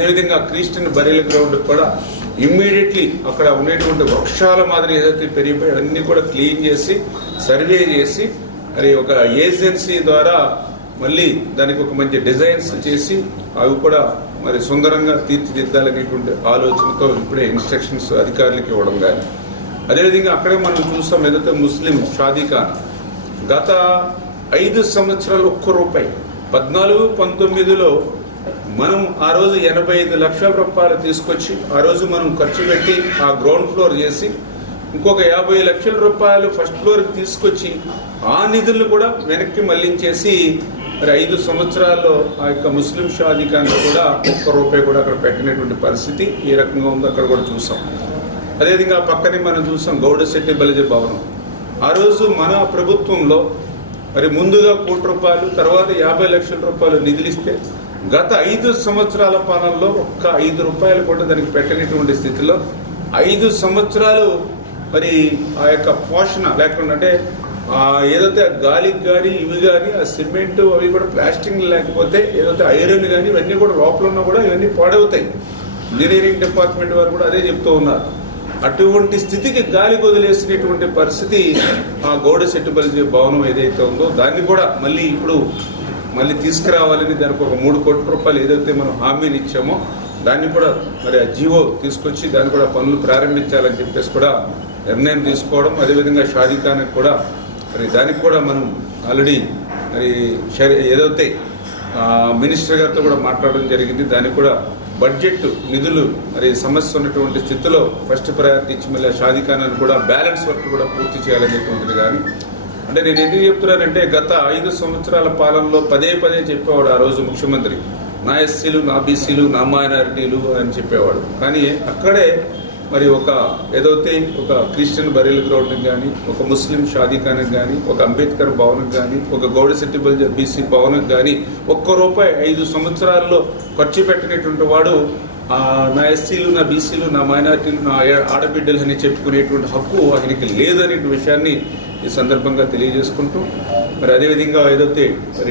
అదేవిధంగా Christian burial ground కూడా immediately అక్కడ ఉండేటువంటి వృక్షాల మాదిరి ఏదైతే పెరిగిపోయి అన్ని కూడా క్లీన్ చేసి సర్వే చేసి మరి ఒక ఏజెన్సీ ద్వారా మళ్ళీ దానికి ఒక మంచి డిజైన్స్ చేసి అవి కూడా మరి సుందరంగా తీర్చిదిద్దాలనేటువంటి ఆలోచనతో ఇప్పుడే ఇన్స్ట్రక్షన్స్ అధికారులకు ఇవ్వడం కానీ అదేవిధంగా అక్కడే మనం చూస్తాం ఏదైతే ముస్లిం షాదీఖానా గత 5 సంవత్సరాలు ₹1 14-19లో మనం ఆ రోజు 85 లక్షల రూపాయలు తీసుకొచ్చి ఆ రోజు మనం ఖర్చు పెట్టి ఆ గ్రౌండ్ ఫ్లోర్ చేసి ఇంకొక 50 లక్షల రూపాయలు ఫస్ట్ ఫ్లోర్కి తీసుకొచ్చి ఆ నిధులను కూడా వెనక్కి మళ్లించేసి మరి 5 సంవత్సరాల్లో ఆ యొక్క ముస్లిం షాదీఖానా కూడా ₹1 కూడా అక్కడ పెట్టినటువంటి పరిస్థితి ఏ రకంగా ఉందో అక్కడ కూడా చూసాం. అదేవిధంగా పక్కనే మనం చూసాం గౌడశెట్టి బలిజ భవనం. ఆ రోజు మన ప్రభుత్వంలో మరి ముందుగా ₹1 తర్వాత 50 లక్షల రూపాయలు నిధులిస్తే గత 5 సంవత్సరాల పాలనలో ఒక్క ₹5 కూడా దానికి పెట్టినటువంటి స్థితిలో 5 సంవత్సరాలు మరి ఆ యొక్క పోషణ లేకుండా అంటే ఏదైతే గాలికి కానీ ఇవి కానీ ఆ సిమెంట్ అవి కూడా ప్లాస్టిక్ లేకపోతే ఏదైతే ఐరన్ కానీ ఇవన్నీ కూడా లోపల ఉన్నా కూడా ఇవన్నీ పాడవుతాయి. ఇంజనీరింగ్ డిపార్ట్మెంట్ వారు కూడా అదే చెప్తూ ఉన్నారు. అటువంటి స్థితికి గాలికి వదిలేసినటువంటి పరిస్థితి ఆ గౌడశెట్టి బలిజ భవనం ఏదైతే ఉందో దాన్ని కూడా మళ్ళీ తీసుకురావాలని దానికి ఒక ₹3 కోట్ల ఏదైతే మనం హామీని ఇచ్చామో దాన్ని కూడా మరి ఆ జీవో తీసుకొచ్చి దాన్ని కూడా పనులు ప్రారంభించాలని చెప్పేసి కూడా నిర్ణయం తీసుకోవడం. అదేవిధంగా షాదీఖానాకి కూడా మరి దానికి కూడా మనం ఆల్రెడీ మరి ఏదైతే మినిస్టర్ గారితో కూడా మాట్లాడడం జరిగింది. దానికి కూడా బడ్జెట్ నిధులు మరి సమస్య ఉన్నటువంటి స్థితిలో ఫస్ట్ ప్రయారిటీ ఇచ్చి మళ్ళీ షాదీఖానాను కూడా బ్యాలెన్స్ వర్క్ కూడా పూర్తి చేయాలనేటువంటిది. కానీ అంటే నేను ఎందుకు చెప్తున్నానంటే గత 5 సంవత్సరాల పాలనలో పదే చెప్పేవాడు ఆ రోజు ముఖ్యమంత్రి, నా ఎస్సీలు నా బీసీలు నా మైనారిటీలు అని చెప్పేవాడు. కానీ అక్కడే మరి ఏదైతే ఒక క్రిస్టియన్ బరియల్ గ్రౌండ్కి కానీ ఒక ముస్లిం షాదీఖానాకి కానీ ఒక అంబేద్కర్ భవన్కి కానీ ఒక గౌడశెట్టి బలిజ బీసీ భవన్కి కానీ ₹1 5 సంవత్సరాల్లో ఖర్చు పెట్టినటువంటి వాడు నా ఎస్సీలు నా బీసీలు నా మైనారిటీలు నా ఆడబిడ్డలు అని చెప్పుకునేటువంటి హక్కు ఆయనకి లేదనే విషయాన్ని ఈ సందర్భంగా తెలియజేసుకుంటూ మరి అదేవిధంగా ఏదైతే